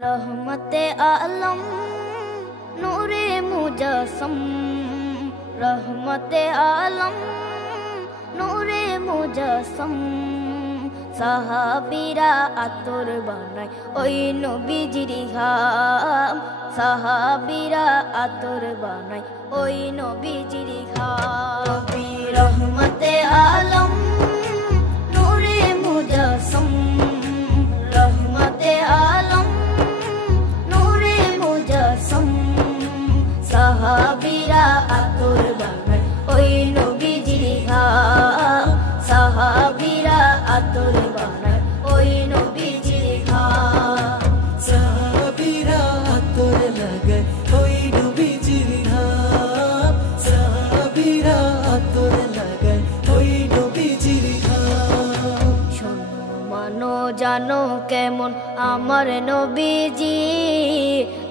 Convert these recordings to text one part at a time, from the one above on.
रहमते आलम नूरे मुजस्सम, रहमते आलम नूरे मुजस्सम। साहाबीरा आतोर बानाय ओई नबीजिर घाम, साहाबीरा आतोर बानाय ओई नबीजिर घाम। नबी रहमते आलम नूरे मुजस्सम, रहमते आलम नूरे मुजस्सम। साहाबीरा आतोर बानाय ओई नबीजिर घाम, साहाबीरा आतोर बानाय ओई नबीजिर घाम। साहाबीरा आतोर लागाय ओई नबीजिर घाम, साहाबीरा आतोर लागाय ओई नबीजिर घाम। শোনো মানো জানো কেমন আমার নবীজি,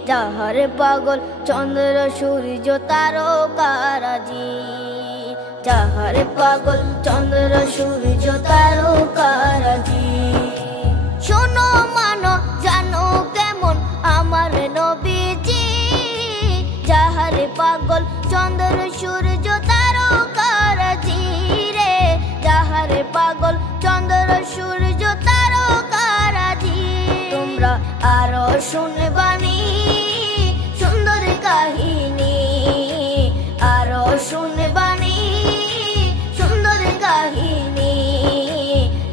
যাহার পাগল চন্দ্র সূর্য তারকারাজি, যাহার পাগল চন্দ্র সূর্য তারকারাজি। শোনো মানো জানো কেমন আমার নবীজি, যাহার পাগল চন্দ্র সূর্য তারকারাজি রে, যাহার পাগল চন্দ্র সূর্য তারকারাজি। তোমরা আরো শুনবানি সুন্দর কাহিনী, আরো শুনবানি সুন্দর কাহিনী।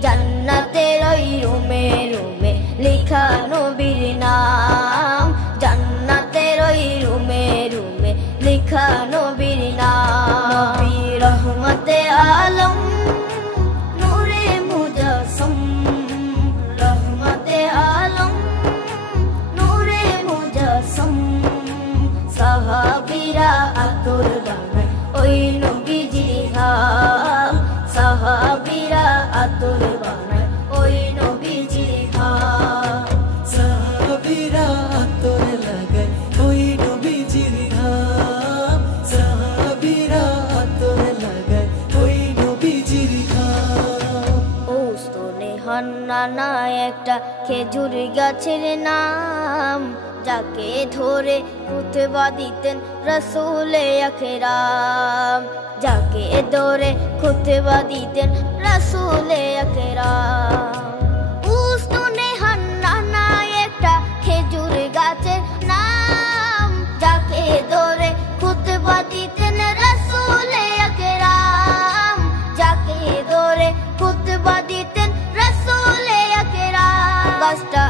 জান্নাতের ওই রুমে রুমে লেখা নবীর নাম, জান্নাতের ওই রুমে রুমে লেখা নবীর নাম। নবী রহমতে আলম নূরে মুজস্সম, রহমতে আলম নূরে মুজস্সম। সাহাবীরা আতর বানায় ওই নবীজির ঘাম, সাহাবীরা আতর বানায় ওই নবীজির ঘাম। সাহাবীরা আতর লাগায় ওই নবীজির ঘাম, সাহাবীরা আতর লাগায় ওই নবীজির ঘাম। ওস্তনে হান্নানা একটা খেজুর গাছের নাম, যাকে ধরে খুতবা দিতেন রাসূলে আকরাম, যাকে ধরে খুতবা দিতেন রাসূলে আকরাম। উস্তনে হান্নানা একটা খেজুর গাছের নাম, যাকে ধরে খুতবা দিতেন রাসূলে আকরাম, যাকে ধরে খুতবা দিতেন রাসূলে আকরাম। গাছটা